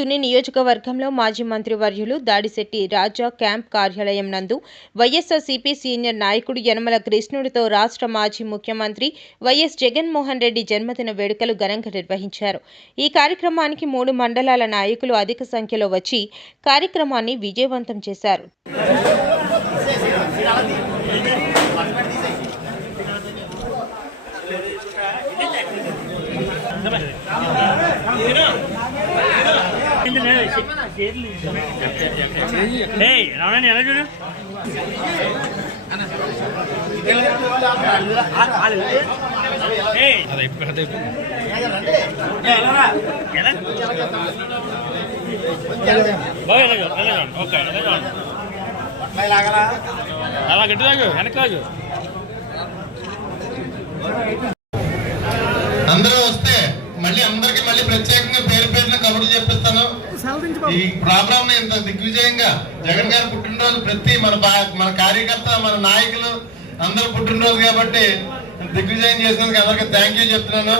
తుని నియోజకవర్గంలో మాజీ మంత్రి వర్యులు దాడిశెట్టి రాజా క్యాంప్ కార్యాలయం నందు వైఎస్ఆర్సీపీ సీనియర్ నాయకుడు యనమల కృష్ణుడితో రాష్ట్ర మాజీ ముఖ్యమంత్రి వైఎస్ జగన్మోహన్ రెడ్డి జన్మదిన వేడుకలు ఘనంగా నిర్వహించారు. ఈ కార్యక్రమానికి 3 మండలాల నాయకులు అధిక సంఖ్యలో వచ్చి కార్యక్రమాన్ని విజయవంతం చేశారు. ఎలా చూడు అలా గట్టిదాగు వెనకాగు అందరూ వస్తే మళ్ళీ అందరికి మళ్ళీ ప్రత్యేకంగా పేరు పేరున కబుర్లు చెప్పిస్తాను. ఈ ప్రోగ్రామ్ ని ఇంత దిగ్విజయంగా జగన్ గారు పుట్టినరోజు ప్రతి మన కార్యకర్త మన నాయకులు అందరూ పుట్టినరోజు కాబట్టి దిగ్విజయం చేసినందుకు అందరికి థ్యాంక్ యూ చెప్తున్నాను.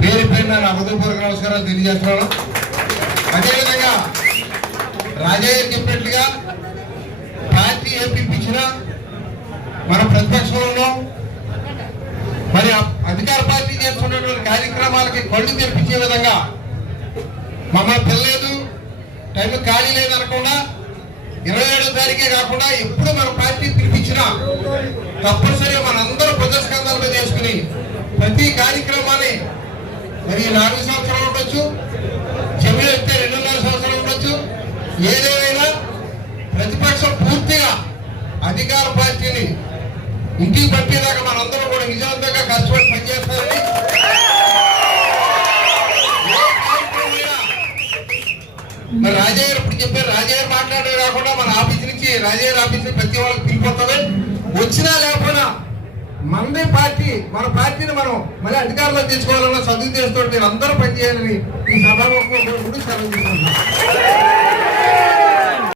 పేరు పేరు నా హృదయపూర్వక నమస్కారాలు తెలియజేస్తున్నాను. అదేవిధంగా రాజయ్య చెప్పినట్లుగా పార్టీ ఏ పిలిపించినా మన ప్రతిపక్షంలో మరి అధికార పార్టీ చేస్తున్నటువంటి కార్యక్రమాలకి కళ్ళు తెప్పించే విధంగా మమ్మల్ని పిల్లలేదు టైం ఖాళీ లేదు అనకుండా 27వ తారీఖే కాకుండా ఎప్పుడు మన పార్టీ పిలిపించినా తప్పనిసరిగా మనందరూ ప్రజాస్కంధాల మీద చేసుకుని ప్రతి కార్యక్రమాన్ని మరి 4 సంవత్సరాలు ఉండొచ్చు, జమీన్ అయితే 2.5 సంవత్సరాలు ఉండొచ్చు, ఏదేమైనా ప్రతిపక్షం పూర్తిగా అధికార పార్టీని ఇంటికి పంపేదాకా మనందరూ కూడా విజయవంతంగా కష్టపడి పనిచేస్తారని మరి రాజయ్య గారు ఇప్పుడు చెప్పారు. రాజయ్య గారు మాట్లాడేది కాకుండా మన ఆఫీస్ నుంచి రాజయ్య గారి ఆఫీస్ నుంచి ప్రతి వాళ్ళకి పిలిపోతుంది. వచ్చినా లేకపోయినా మనదే పార్టీ, మన పార్టీని మనం మళ్ళీ అధికారంలో తెచ్చుకోవాలన్న సదుద్దేశంతో మీరు అందరూ పనిచేయాలని ఈ సభాముఖంగా సెలవు తీసుకుంటున్నాం.